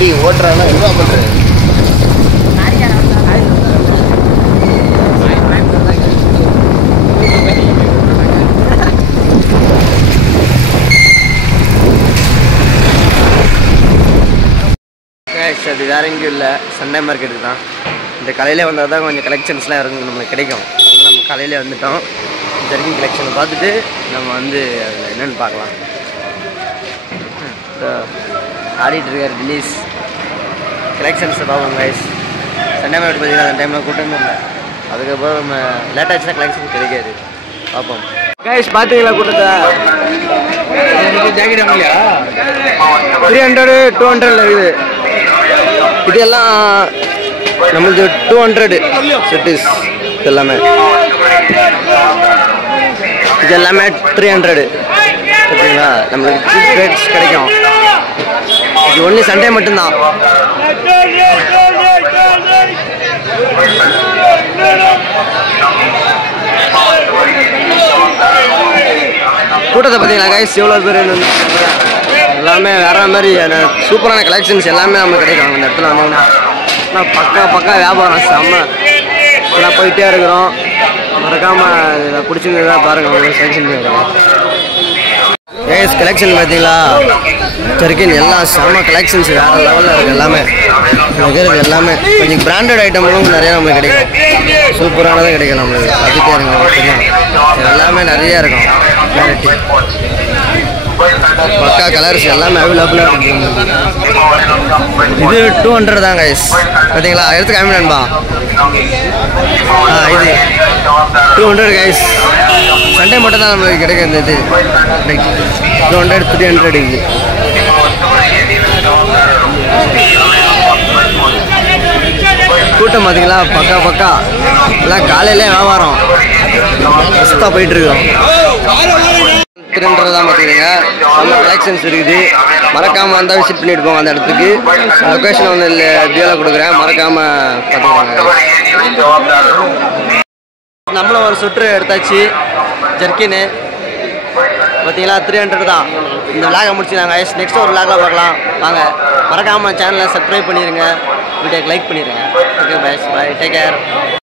வண்டி ஓட்டுறாங்கன்னா என்ன பண்ணுறது? அது வேற எங்கேயும் இல்லை, சண்டே மார்க்கெட்டுக்கு தான். இந்த கடையிலே வந்தால் தான் கொஞ்சம் கலெக்ஷன்ஸ்லாம் இறங்கும் நம்மளுக்கு கிடைக்கும். அதனால் நம்ம கடையிலே வந்துட்டோம். ஜர்க்கின் கலெக்ஷனை பார்த்துட்டு நம்ம வந்து அதில் என்னென்னு பார்க்கலாம். ஆடிட்டு இருக்கார் டிலீஸ். கலெக்ஷன்ஸை பார்ப்போம் கைஸ். சண்டே மார்க்கெட் பார்த்தீங்கன்னா அந்த டைமில் கூட்டமே இல்லை. அதுக்கப்புறம் நம்ம லேட் ஆச்சுன்னா கலெக்ஷன் கிடைக்காது. பார்ப்போம் கைஸ். பார்த்தீங்களா கூட்டத்தை? ஜாக்கெட் வாங்கலையா? 300 200 இருக்குது. இதெல்லாம் நம்மளுக்கு 200 செட்டிஸ். இதெல்லாமே 300. ஓகேங்களா? நம்மளுக்கு சீப் ரேட்ஸ் கிடைக்கும். இது ஒன்லி சண்டே மட்டும்தான். கூட்டத்தை பார்த்தீங்களா கைஸ்? எவ்வளோ பேர் எல்லாமே வேற மாதிரி சூப்பரான கலெக்ஷன்ஸ் எல்லாமே நமக்கு கிடைக்கும் அந்த இடத்துல வந்தோம்னா. ஆனால் பக்கா வியாபாரம் செம்ம. எல்லாம் போயிட்டே இருக்கிறோம். மறக்காமல் இதை பிடிச்சிருந்ததா பாருங்கள். உங்களுக்கு செலெக்ஷன் பண்ணிடுறோம் கைஸ். கலெக்ஷன் பார்த்தீங்களா? ஜர்க்கின் எல்லாம் செம்ம கலெக்ஷன்ஸ் வேறு லெவலில் இருக்குது. எல்லாமே இருக்கிறது எல்லாமே கொஞ்சம் பிராண்டட் ஐட்டம்களும் நிறையா நம்மளுக்கு கிடைக்கும். சூப்பரானதாக கிடைக்கும் நம்மளுக்கு. பார்த்துட்டே இருக்கும் தெரியும். எல்லாமே நிறையா இருக்கும். குவாலிட்டி பக்கா கலர்ஸ் எல்லாமே அவைலபிளாக இருக்குது. இது 200 தான் கைஸ். பார்த்தீங்களா? எடுத்து காமிடன்பா. இது 200 கைஸ். சண்டே மட்டும் தான் நம்மளுக்கு கிடைக்கும். இந்த இது 200 300 இது. கூட்டம் பார்த்தீங்களா? பக்கா எல்லாம் காலையிலே வியாபாரம் பெஸ்ட்டாக போயிட்டுருக்கோம். 300 தான் பார்த்துக்கிங்க. நம்ம கலெக்ஷன்ஸ் இருக்குது. மறக்காமல் வந்தால் விசிட் பண்ணிட்டு போங்க அந்த இடத்துக்கு. லொக்கேஷன் வந்து வீடியோவில் கொடுக்குறேன். மறக்காமல் பார்த்துக்கோங்க. நம்மளும் ஒரு சுற்று எடுத்தாச்சு. ஜர்க்கின்னு பார்த்தீங்களா? 300 தான். இந்த விளாகை முடிச்சுனாங்க. நெக்ஸ்ட் ஒரு விளாகில் பார்க்கலாம் வாங்க. மறக்காமல் சேனலை சப்ஸ்கிரைப் பண்ணிடுங்க. வீடியோக்கு லைக் பண்ணிடுங்க. Okay bye, take care.